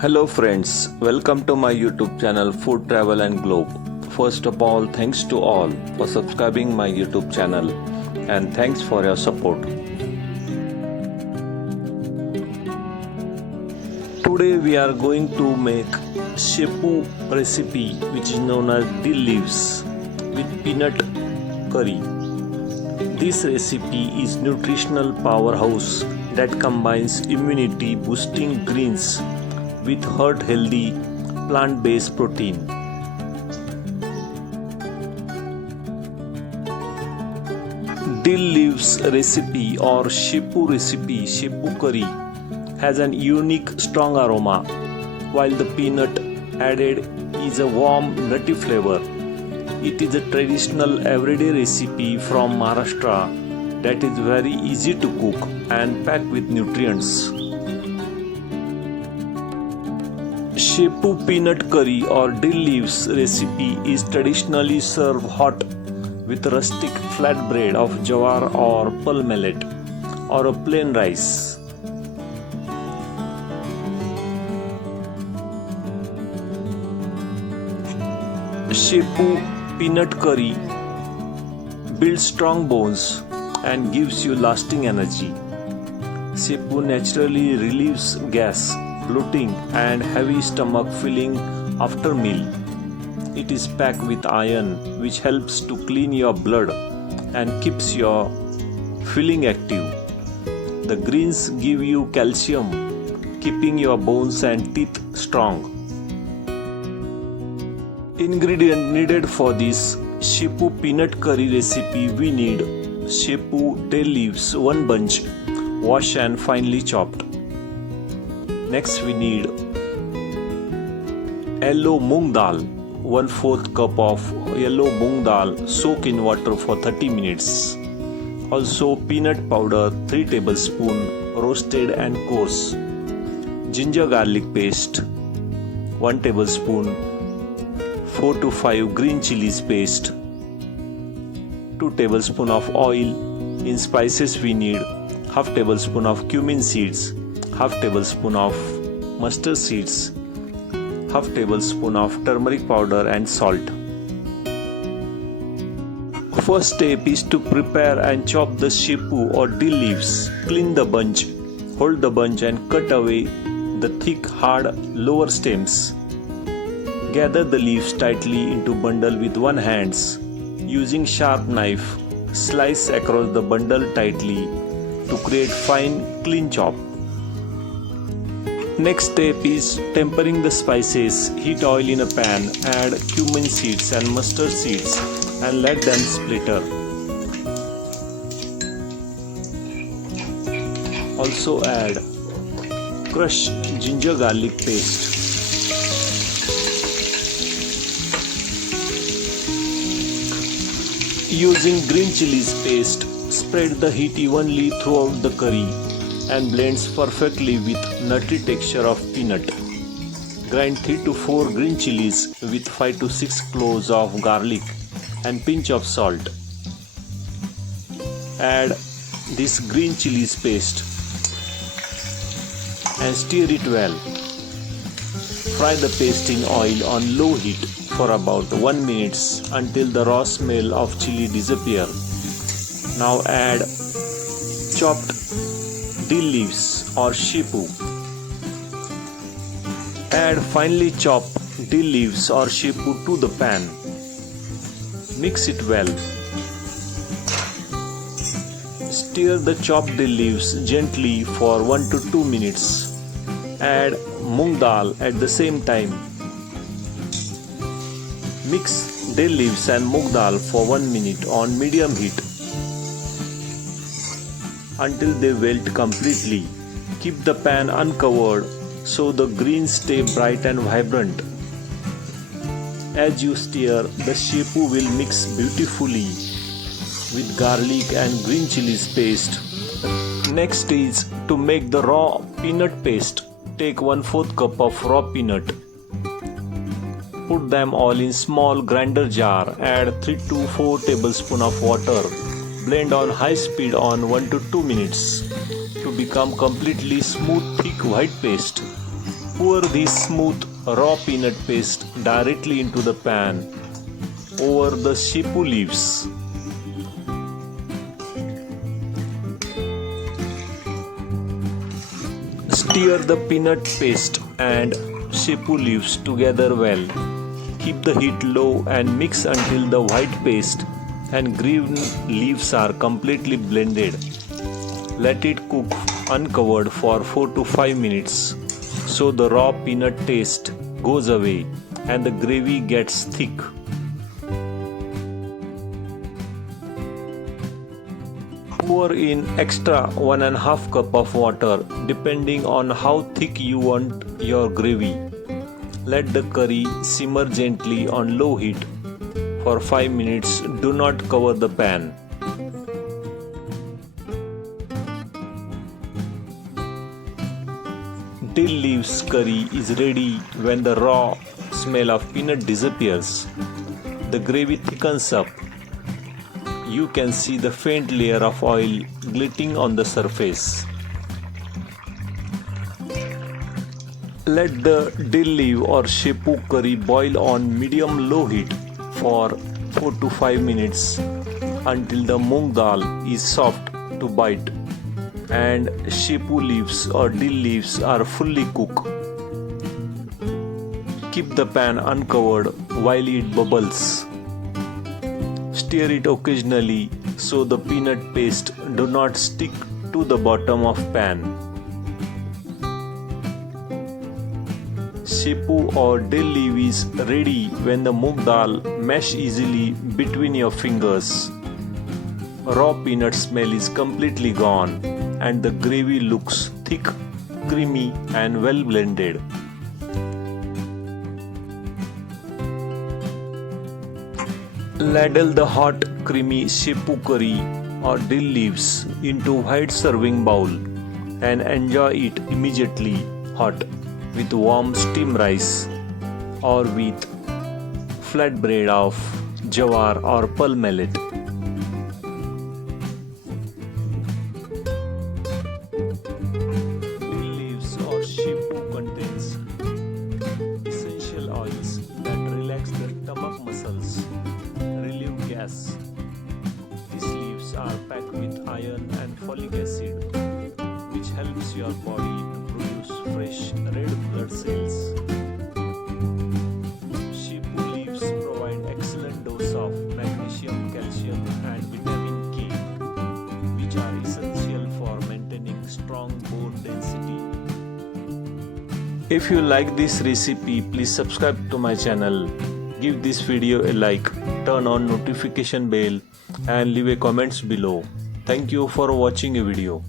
Hello friends, welcome to my YouTube channel Food Travel and Globe. First of all, thanks to all for subscribing my YouTube channel and thanks for your support. Today we are going to make Shepu recipe, which is known as Dill Leaves with peanut curry. This recipe is nutritional powerhouse that combines immunity boosting greens with heart healthy plant-based protein. Dill Leaves recipe or Shepu recipe, Shepu curry, has an unique strong aroma, while the peanut added is a warm nutty flavor. It is a traditional everyday recipe from Maharashtra that is very easy to cook and packed with nutrients. Shepu Peanut Curry or Dill Leaves recipe is traditionally served hot with rustic flatbread of jawar or pearl millet or a plain rice. Shepu Peanut Curry builds strong bones and gives you lasting energy. Shepu naturally relieves gas, bloating and heavy stomach feeling after meal. It is packed with iron, which helps to clean your blood and keeps your feeling active. The greens give you calcium, keeping your bones and teeth strong. Ingredient needed for this Shepu Peanut Curry recipe: we need Shepu dill leaves 1 bunch, washed and finely chopped. Next we need yellow Mungdal, 1/4 cup of yellow Mungdal, soak in water for 30 minutes. Also peanut powder 3 tablespoons, roasted and coarse. Ginger garlic paste 1 tablespoon. 4 to 5 green chilies paste. 2 tablespoons of oil. In spices we need half tablespoon of cumin seeds, half tablespoon of mustard seeds, half tablespoon of turmeric powder and salt. First step is to prepare and chop the shepu or dill leaves. Clean the bunch, hold the bunch and cut away the thick hard lower stems. Gather the leaves tightly into bundle with one hand. Using sharp knife, slice across the bundle tightly to create fine clean chop. Next step is tempering the spices. Heat oil in a pan, add cumin seeds and mustard seeds and let them splatter. Also add crushed ginger garlic paste. Using green chilies paste, spread the heat evenly throughout the curry and blends perfectly with nutty texture of peanut. Grind 3 to 4 green chilies with 5 to 6 cloves of garlic and pinch of salt. Add this green chilies paste and stir it well. Fry the paste in oil on low heat for about 1 minute until the raw smell of chili disappear. Now add chopped dill leaves or shepu. Add finely chopped dill leaves or shepu to the pan. Mix it well. Stir the chopped dill leaves gently for 1 to 2 minutes. Add Mungdal at the same time. Mix dill leaves and Mungdal for 1 minute on medium heat until they wilt completely. Keep the pan uncovered so the greens stay bright and vibrant. As you stir, the shepu will mix beautifully with garlic and green chilies paste. Next is to make the raw peanut paste. Take 1/4 cup of raw peanut. Put them all in small grinder jar. Add 3 to 4 tablespoons of water. Blend on high speed on 1 to 2 minutes to become completely smooth thick white paste. Pour this smooth raw peanut paste directly into the pan over the shepu leaves. Stir the peanut paste and shepu leaves together well. Keep the heat low and mix until the white paste and green leaves are completely blended. Let it cook uncovered for 4 to 5 minutes so the raw peanut taste goes away and the gravy gets thick. Pour in extra 1.5 cup of water depending on how thick you want your gravy. Let the curry simmer gently on low heat for 5 minutes. Do not cover the pan. Dill leaves curry is ready when the raw smell of peanut disappears. The gravy thickens up. You can see the faint layer of oil glistening on the surface. Let the dill leaf or shepu curry boil on medium-low heat for 4 to 5 minutes until the Mungdal is soft to bite and shepu leaves or dill leaves are fully cooked. Keep the pan uncovered while it bubbles. Stir it occasionally so the peanut paste do not stick to the bottom of pan. Shepu or dill leaf is ready when the moong dal mash easily between your fingers. Raw peanut smell is completely gone and the gravy looks thick, creamy and well blended. Ladle the hot creamy shepu curry or dill leaves into white serving bowl and enjoy it immediately hot with warm steamed rice or with flatbread of jawar or pearl millet. Dill leaves or shepu contains essential oils that relax the stomach muscles, relieve gas. These leaves are packed with iron and folic acid, which helps your body to produce fresh red blood cells. Shepu leaves provide excellent dose of magnesium, calcium and vitamin K, which are essential for maintaining strong bone density. If you like this recipe, please subscribe to my channel. Give this video a like, turn on notification bell and leave a comments below. Thank you for watching a video.